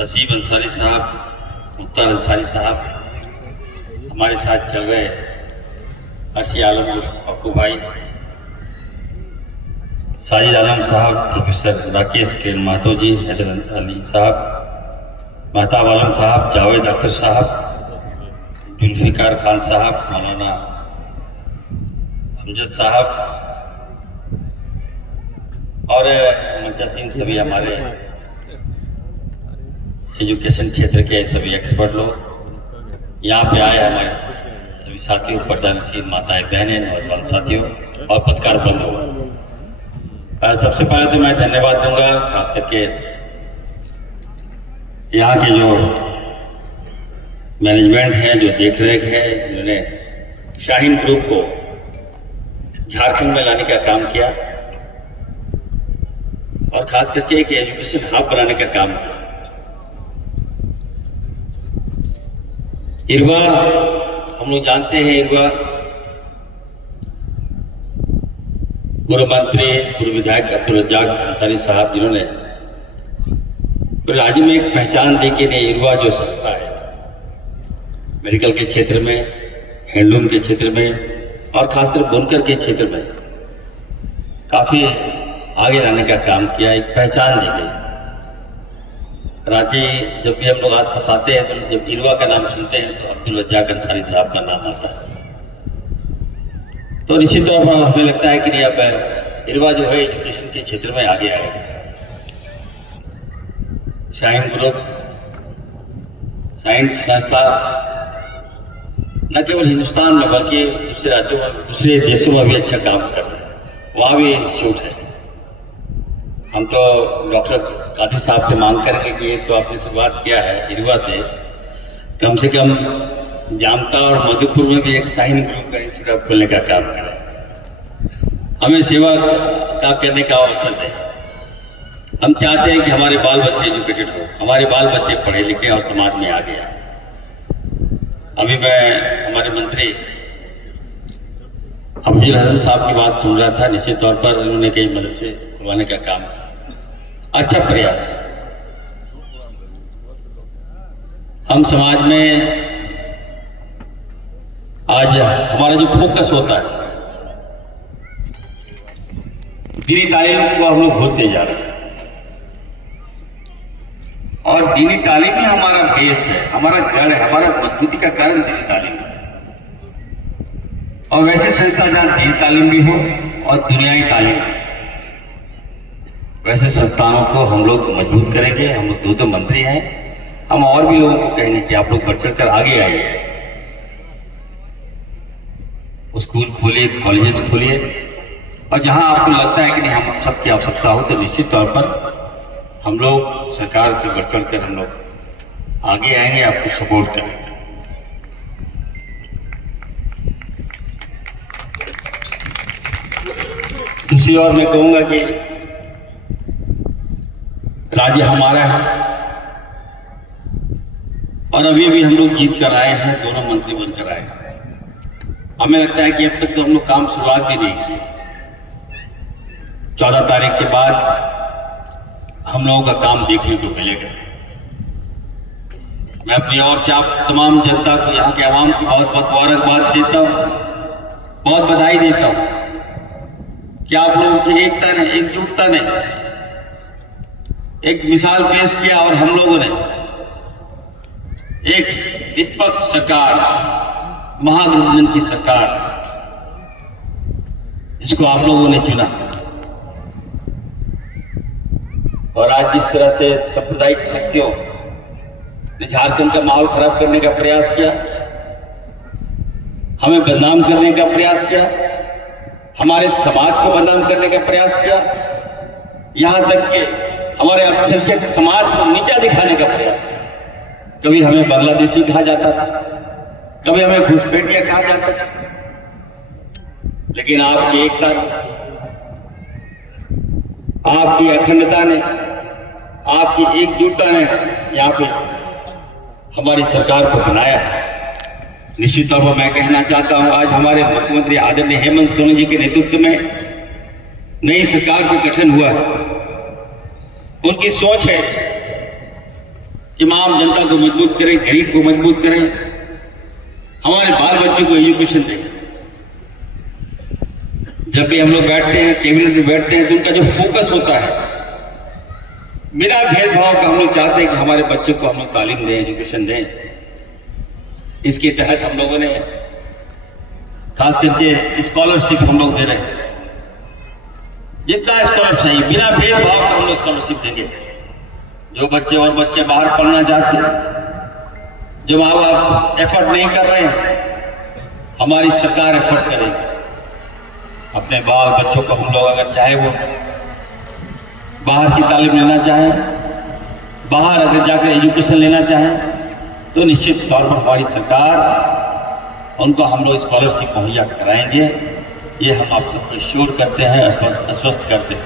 हसीब अंसारी साहब, मुख्तार अंसारी साहब, हमारे साथ चल रहे अर्शी आलम पप्पू भाई, साजिद आलम साहब, प्रोफेसर राकेश किरण महतो जी, हैदर अली साहब, महताब आलम साहब, जावेद अख्तर साहब, जुल्फिकार खान साहब, मौलाना अमजद साहब और मंचा सिंह, सभी हमारे एजुकेशन क्षेत्र के सभी एक्सपर्ट लोग यहाँ पे आए, हमारे सभी साथियों, पर्दा नसीब माताएं बहनें, नौजवान साथियों और पत्रकार बंधुओं, सबसे पहले तो मैं धन्यवाद दूंगा खास करके यहाँ के जो मैनेजमेंट है, जो देख रेख है, जिन्होंने शाहीन ग्रुप को झारखंड में लाने का काम किया और खास करके एक एजुकेशन हब बनाने का काम किया। इरवा, हम लोग जानते हैं, इरवा पूर्व मंत्री, पूर्व विधायक अब्दुल रज्जाक अंसारी साहब, जिन्होंने राज्य में एक पहचान दी कि नहीं, इरवा जो संस्था है मेडिकल के क्षेत्र में, हैंडलूम के क्षेत्र में और खासकर बुनकर के क्षेत्र में काफी आगे लाने का काम किया, एक पहचान दी गई। रांची जब भी हम लोग आसपास आते हैं तो जब इरवा का नाम सुनते हैं तो अब्दुल रज्जाक अंसारी साहब का नाम आता है। तो निश्चित तौर पर हमें लगता है कि नहीं, अब इरवा जो है एजुकेशन के क्षेत्र में आगे आएगा। शाहीन ग्रुप, साइंस संस्था न केवल हिंदुस्तान में बल्कि दूसरे राज्यों में, दूसरे देशों में भी अच्छा काम कर रहे हैं, वहाँ भी इंस्टीट्यूट है। हम तो डॉक्टर कादिर साहब से मांग करेंगे कि एक तो आपने शुरुआत किया है इरवा से, कम जामता और मधुपुर में भी एक शाहीन ग्रुप का इंस्टीट्यूट खोलने का काम करें। हमें सेवा का करने का अवसर दें। हम चाहते हैं कि हमारे बाल बच्चे एजुकेटेड हो, हमारे बाल बच्चे पढ़े लिखे और समाज में आगे आए। अभी मैं हमारे मंत्री अफजल हसन साहब की बात सुन रहा था, निश्चित तौर पर उन्होंने कई मदरसे खुलवाने का काम किया, अच्छा प्रयास। हम समाज में आज हमारा जो फोकस होता है दीनी तालीम को हम लोग भूलते जा रहे हैं और दीनी तालीम ही हमारा बेस है, हमारा जड़ है, हमारा मजबूती का कारण दीनी तालीम है। और वैसे संस्था जहां दीनी तालीम भी हो और दुनियाई तालीम भी, वैसे संस्थानों को हम लोग मजबूत करेंगे। हम लोग दो मंत्री हैं, हम और भी लोगों को कहेंगे कि आप लोग बढ़ चढ़ कर आगे आइए, स्कूल खोलिए, कॉलेजेस खोलिए और जहां आपको लगता है कि नहीं हम सबकी आवश्यकता हो तो निश्चित तौर पर हम लोग सरकार से बढ़ चढ़ कर हम लोग आगे आएंगे, आपको सपोर्ट करेंगे। दूसरी ओर मैं कहूंगा कि राज्य हमारा है और अभी भी हम लोग जीत कर आए हैं, दोनों मंत्री बनकर आए हैं। हमें लगता है कि अब तक तो हम लोग काम शुरुआत भी नहीं की। 14 तारीख के बाद हम लोगों का काम देखने को मिलेगा। मैं अपनी ओर से आप तमाम जनता को, यहाँ के आवाम को बहुत बहुत मुबारकबाद देता हूँ, बहुत बधाई देता हूँ कि आप लोगों की एकता ने, एकजुटता ने एक मिसाल पेश किया और हम लोगों ने एक निष्पक्ष सरकार, महागठबंधन की सरकार, जिसको आप लोगों ने चुना। और आज जिस तरह से सांप्रदायिक शक्तियों ने झारखंड का माहौल खराब करने का प्रयास किया, हमें बदनाम करने का प्रयास किया, हमारे समाज को बदनाम करने का प्रयास किया, यहां तक कि हमारे अल्पसंख्यक समाज को नीचा दिखाने का प्रयास किया। कभी हमें बांग्लादेशी कहा जाता था, कभी हमें घुसपैठिया कहा जाता था, लेकिन आपकी एकता, आपकी अखंडता ने, आपकी एकजुटता ने यहाँ पे हमारी सरकार को बनाया है। निश्चित तौर पर मैं कहना चाहता हूं, आज हमारे मुख्यमंत्री आदरणीय हेमंत सोरेन जी के नेतृत्व में नई सरकार का गठन हुआ है। उनकी सोच है इमाम जनता को मजबूत करें, गरीब को मजबूत करें, हमारे बाल बच्चों को एजुकेशन दें। जब भी हम लोग बैठते हैं, कैबिनेट में बैठते हैं, तो उनका जो फोकस होता है, बिना भेदभाव का हम लोग चाहते हैं कि हमारे बच्चों को हम लोग तालीम दें, एजुकेशन दें। इसके तहत हम लोगों ने खास करके स्कॉलरशिप हम लोग दे रहे हैं। जितना स्कॉलरशिप चाहिए बिना भेदभाव का हम लोग स्कॉलरशिप देंगे। जो बच्चे और बच्चे बाहर पढ़ना चाहते हैं, जो माँ बाप एफर्ट नहीं कर रहे हैं, हमारी सरकार एफर्ट करेगी। अपने बाल बच्चों को हम लोग अगर चाहे वो बाहर की तालीम लेना चाहें, बाहर अगर जाकर एजुकेशन लेना चाहें, तो निश्चित तौर पर हमारी सरकार उनको हम लोग स्कॉलरशिप मुहैया कराएंगे। ये हम आप सबको श्योर करते हैं, आश्वस्त करते हैं।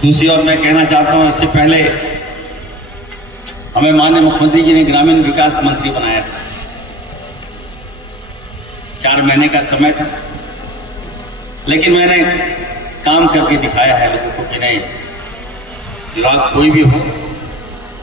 दूसरी ओर मैं कहना चाहता हूं, इससे पहले हमें माननीय मुख्यमंत्री जी ने ग्रामीण विकास मंत्री बनाया था। 4 महीने का समय था, लेकिन मैंने काम करके दिखाया है लोगों को कि नहीं, विभाग कोई भी हो,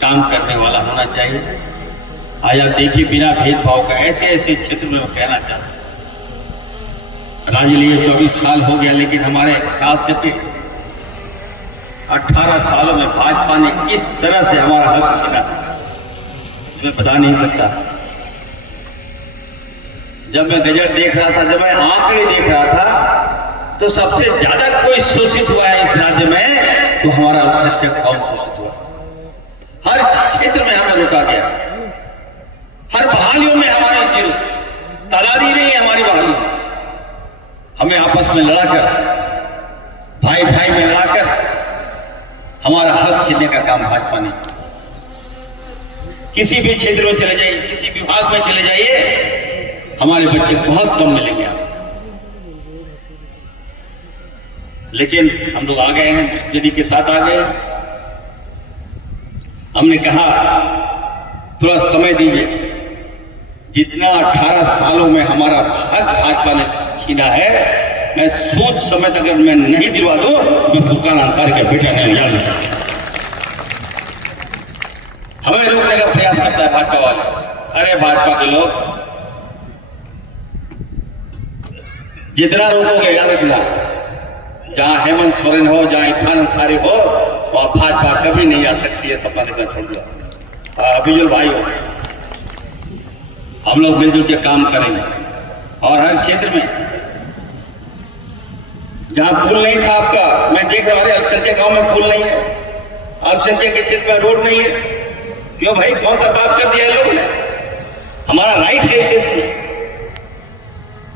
काम करने वाला होना चाहिए। आज आप देखिए, बिना भेदभाव का ऐसे ऐसे क्षेत्र में वो कहना चाहते हैं। राज्य लिए 24 साल हो गया, लेकिन हमारे खास करके 18 सालों में भाजपा ने किस तरह से हमारा हक छीना, मैं बता नहीं सकता। जब मैं गजट देख रहा था, जब मैं आंकड़े देख रहा था, तो सबसे ज्यादा कोई शोषित हुआ है इस राज्य में, तो हमारा अल्पसंख्यक कौन शोषित हुआ? हर क्षेत्र में हमें रोका गया, हर बहालियों में हमारी जीरो तादादी नहीं है। हमारी बहाली हमें आपस में लड़ाकर, भाई भाई में लड़ाकर हमारा हक छीनने का काम भाजपा ने। किसी भी क्षेत्र में चले जाइए, किसी विभाग में चले जाइए, हमारे बच्चे बहुत कम मिलेंगे आपको। लेकिन हम लोग आ गए हैं, मुस्तैदी के साथ आ गए। हमने कहा थोड़ा समय दीजिए। जितना 18 सालों में हमारा हक भाजपा ने छीना है, मैं सोच समेत अगर मैं नहीं दिलवा दूं, मैं फुरकान अंसारी का बेटा नहीं याद नहीं। हमें रोकने का प्रयास करता है भाजपा वाले। अरे भाजपा के लोग, जितना रोकोगे याद रखना, जहां हेमंत सोरेन हो, जहां इरफान अंसारी हो, वहां भाजपा कभी नहीं आ सकती है। सपना देखना छोड़ दिया। अभिजुल भाई हो, हम लोग मिलजुल के काम करेंगे। और हर क्षेत्र में जहां पुल नहीं था आपका, मैं देख रहा हूं अल्पसंख्यक गांव में पुल नहीं है, अल्पसंख्यक के क्षेत्र में रोड नहीं है। क्यों भाई, कौन सा पाप कर दिया है लोगों ने? हमारा राइट है इस देश में।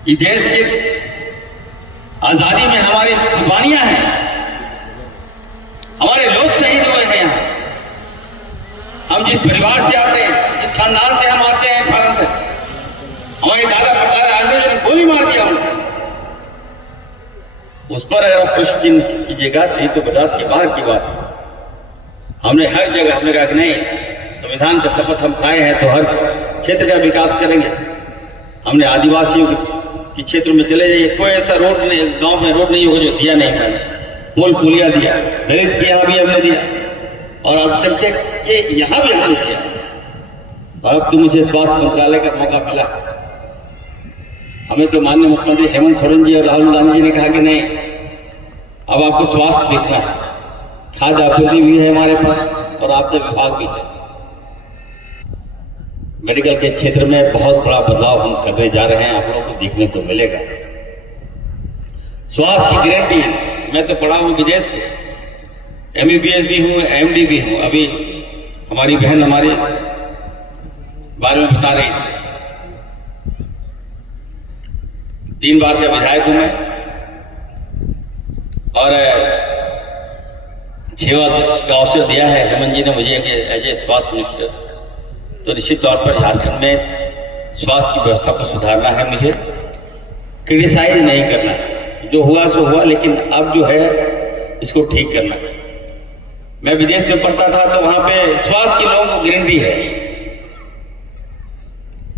इस देश की आजादी में हमारी कुर्बानियां हैं, हमारे लोग शहीद हुए हैं। यहां हम जिस परिवार से आते हैं, जिस खानदान से हम आते हैं, फारन से, हमारे दादा परदादा अंग्रेजों ने गोली मार दिया हमको। उस पर अगर आप क्वेश्चन कीजिएगा तो ये तो बर्दाश्त के बाहर की बात है। हमने हर जगह हमने कहा कि नहीं, संविधान का शपथ हम खाए हैं तो हर क्षेत्र का विकास करेंगे। हमने आदिवासियों के क्षेत्र में चले जाइए, कोई ऐसा रोड नहीं, गांव में रोड नहीं होगा जो दिया नहीं मैंने। पुल पुलिया दिया, दलित के यहां भी हमने दिया, और अल्पसंख्यक के यहां भी हमने दिया। और अब तो मुझे स्वास्थ्य मंत्रालय का मौका मिला। हमें तो माननीय मुख्यमंत्री हेमंत सोरेन जी और राहुल गांधी जी ने कहा कि नहीं, अब आपको स्वास्थ्य देखना है। खाद्य आपूर्ति भी है हमारे पास और आपदा विभाग भी है। मेडिकल के क्षेत्र में बहुत बड़ा बदलाव हम करने जा रहे हैं, आप लोगों को देखने को मिलेगा। स्वास्थ्य की गारंटी, मैं तो पढ़ा हूं विदेश से, MBBS भी हूं, MD भी हूं। अभी हमारी बहन हमारे बारे में बता रही थी, 3 बार का विधायक हूं मैं, और 6 बार का अवसर दिया है हेमंत जी ने मुझे एज ए स्वास्थ्य मिनिस्टर। तो निश्चित तौर पर झारखंड में स्वास्थ्य की व्यवस्था को सुधारना है, मुझे क्रिटिसाइज नहीं करना है। जो हुआ सो हुआ, लेकिन अब जो है इसको ठीक करना है। मैं विदेश में पढ़ता था तो वहां पे स्वास्थ्य के लोगों को गारंटी है,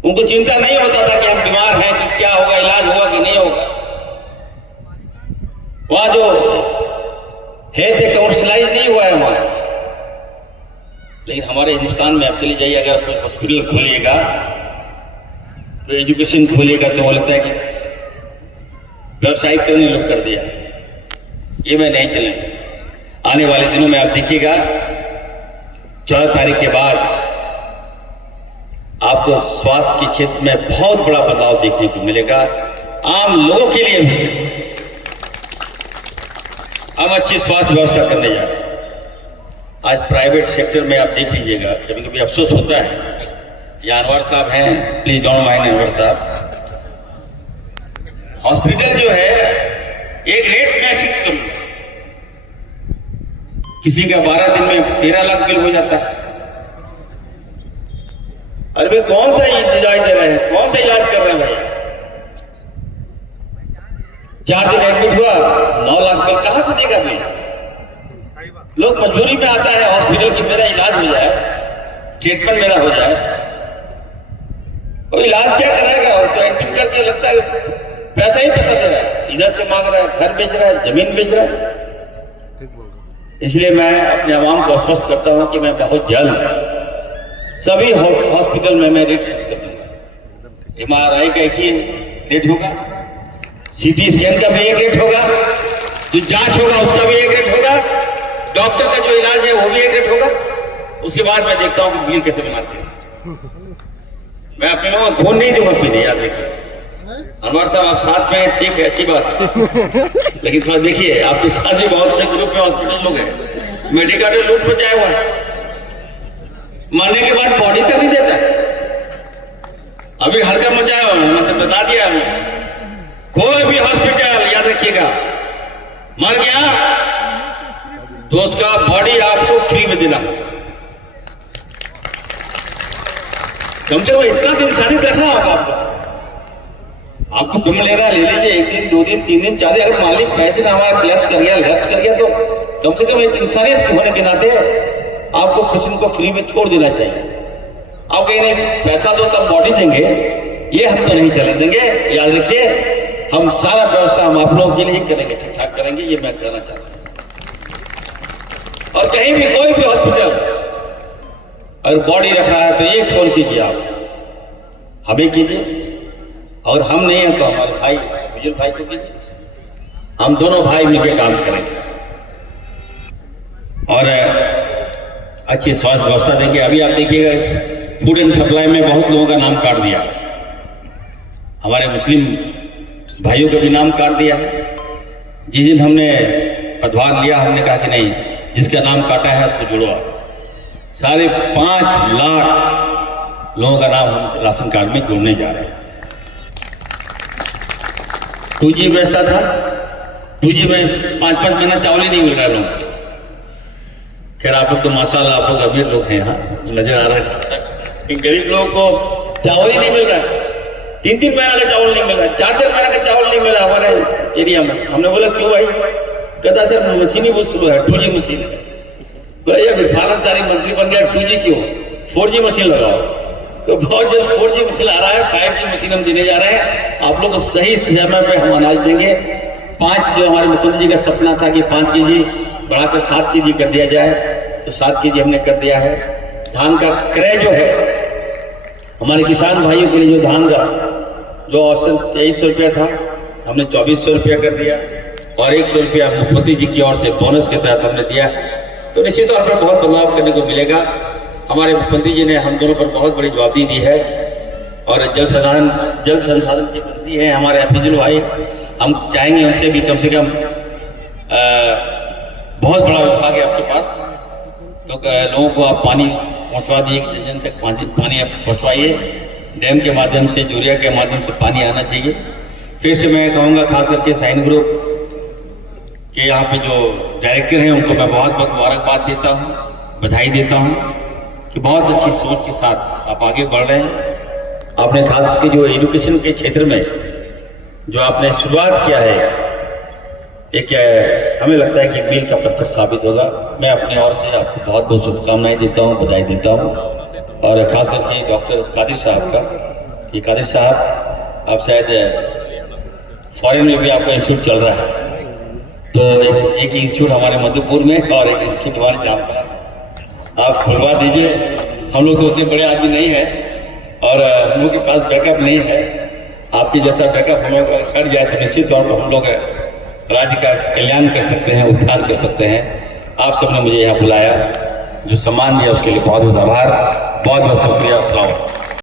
उनको चिंता नहीं होता था कि हम बीमार हैं तो क्या होगा, इलाज होगा कि नहीं होगा। वहां जो हेल्थ काउंसलाइज नहीं हुआ है हमारा। लेकिन हमारे हिंदुस्तान में आप चली जाइए, अगर कोई हॉस्पिटल खोलिएगा, तो एजुकेशन खोलिएगा, तो लगता है कि व्यवसायिक करने लोग कर दिया। ये मैं नहीं चलेंगे। आने वाले दिनों में आप देखिएगा 14 तारीख के बाद आपको स्वास्थ्य के क्षेत्र में बहुत बड़ा बदलाव देखने को मिलेगा। आम लोगों के लिए भी हम अच्छी स्वास्थ्य व्यवस्था करने जा रहे हैं। आज प्राइवेट सेक्टर में आप देख लीजिएगा, कभी कभी अफसोस होता है। ये अनवर साहब हैं, प्लीज डोंट माइंड अनवर साहब। हॉस्पिटल जो है एक रेट मैं फिक्स करूंगा, किसी का 12 दिन में 13 लाख बिल हो जाता है। अरे भाई कौन सा इलाज दे रहे हैं, कौन सा इलाज कर रहे हैं भैया? 4 दिन एडमिट हुआ, 9 लाख बिल कहां से देगा भाई? लोग मजबूरी में आता है हॉस्पिटल की मेरा इलाज हो जाए, ट्रीटमेंट मेरा हो जाए। वो इलाज क्या कराएगा? तो एडमिट करके लगता है पैसा ही पैसा दे रहा है, इधर से मांग रहा है, घर बेच रहा है, जमीन बेच रहा है। इसलिए मैं अपने आवाम को आश्वस्त करता हूं कि मैं बहुत जल्द सभी हॉस्पिटल में मैं रेट फिक्स कर दूंगा। MRI का एक ही रेट होगा, CT स्कैन का भी एक रेट होगा, जो जांच होगा उसका भी एक रेट होगा, डॉक्टर का जो इलाज है वो भी एक रेट होगा। उसके बाद मैं देखता हूं कि बिल कैसे बनाते हैं। मैं अपने लोगों को खून नहीं दूंगा पीने, याद रखिए। अनवर साहब आप साथ में हैं, ठीक है, अच्छी बात। लेकिन थोड़ा देखिए, आपके साथ भी बहुत से ग्रुप में हॉस्पिटल लोग हैं, मेडिकल लूट पर जाए हुआ है, मरने के बाद बॉडी तक नहीं देता। अभी हल्का मचाया हुआ, मतलब बता दिया हमें, कोई भी हॉस्पिटल याद रखिएगा मर गया तो उसका बॉडी आपको फ्री में देना, कम से कम इतना तो इंसानियत रखना होगा आपको। आपको बिल ले रहा है, ले लीजिए, 1 दिन 2 दिन 3 दिन 4 दिन। अगर मालिक पैसे ना हमारा लैप्स कर गया तो कम से कम एक इंसानियत होने के नाते आपको पेशेंट को फ्री में छोड़ देना चाहिए। आप कहीं नहीं पैसा दो तब बॉडी देंगे, ये हम तो नहीं चले देंगे। याद रखिए, हम सारा व्यवस्था हम आप लोगों के लिए करेंगे, ठीक ठाक करेंगे, ये मैं कहना चाहता हूं। और कहीं भी कोई भी हॉस्पिटल अगर बॉडी रख रहा है तो एक फोन कीजिए, आप हमें कीजिए, और हम नहीं है तो हमारे भाई बुजुर्ग भाई को कीजिए। हम दोनों भाई मिलकर काम करेंगे और अच्छी स्वास्थ्य व्यवस्था देंगे। अभी आप देखिएगा फूड एंड सप्लाई में बहुत लोगों का नाम काट दिया, हमारे मुस्लिम भाइयों का भी नाम काट दिया है। जिस दिन हमने पदभार लिया, हमने कहा कि नहीं, जिसका नाम काटा है उसको जुड़ो। 5.5 लाख लोगों का नाम हम राशन कार्ड में जोड़ने जा रहे हैं। 2G व्यवस्था था, 2G में 5-5 महीना चावल ही नहीं मिल रहा है लोगों को। खैर आप लोग तो माशाल्लाह आप लोग अमीर लोग हैं, यहाँ नजर आ रहा है। गरीब लोगों को चावल ही नहीं मिल रहा है, 3-3 महीना का चावल नहीं मिल रहा है, 4-4 महीना का चावल नहीं मिल रहा हमारे एरिया में। हमने बोला क्यों भाई? कहता सर मशीन ही बहुत स्लो है, 2G मशीन। तो ये विफालन सारी मंत्री बन गया, 2G क्यों, 4G मशीन लगाओ। तो बहुत जल्द 4G मशीन आ रहा है, 5G मशीन हम देने जा रहे हैं। आप लोग को सही समय पे हम अनाज देंगे। 5 जो हमारे मुख्यमंत्री जी का सपना था कि 5 kg बढ़ाकर 7 kg कर दिया जाए, तो 7 kg हमने कर दिया है। धान का क्रय जो है हमारे किसान भाइयों के लिए, जो धान का जो औसत 2300 रुपया था, हमने 2400 रुपया कर दिया, और 100 रुपया मुख्यमंत्री जी की ओर से बोनस के तहत हमने दिया। तो निश्चित तौर पर बहुत बदलाव करने को मिलेगा। हमारे मुख्यमंत्री जी ने हम दोनों पर बहुत बड़ी जवाबदेही दी है, और जल संसाधन के मंत्री हैं हमारे हफीजुल भाई, हम चाहेंगे उनसे भी कम से कम बहुत बड़ा विभाग है आपके पास, तो लोगों को आप पानी पहुंचवा दिए, जन तक पानी आप पहुंचवाइए। डैम के माध्यम से, यूरिया के माध्यम से पानी आना चाहिए। फिर से मैं कहूँगा, खास करके साइन ग्रुप के यहाँ पे जो डायरेक्टर हैं उनको मैं बहुत बहुत मुबारकबाद देता हूँ, बधाई देता हूँ कि बहुत अच्छी सोच के साथ आप आगे बढ़ रहे हैं। आपने खास करके जो एजुकेशन के क्षेत्र में जो आपने शुरुआत किया है, एक हमें लगता है कि मील का पत्थर साबित होगा। मैं अपने ओर से आपको बहुत बहुत शुभकामनाएं देता हूँ, बधाई देता हूँ। और खास करके डॉक्टर कादिर साहब का, कि कादिर साहब आप शायद फॉरेन में भी आपका इंस्टीट्यूट चल रहा है, तो एक इंस्टीट्यूट हमारे मधुपुर में और एक इंस्टीट्यूट हमारे जामताड़ा, आप खुलवा दीजिए। हम लोग तो उतने बड़े आदमी नहीं है और हम लोग के पास बैकअप नहीं है। आपके जैसा बैकअप हम लोग सट जाए तो निश्चित तौर पर हम लोग राज्य का कल्याण कर सकते हैं, उत्थान कर सकते हैं। आप सबने मुझे यहाँ बुलाया, जो सम्मान दिया उसके लिए बहुत बहुत आभार, बहुत बहुत शुक्रिया। अस्सलाम वालेकुम।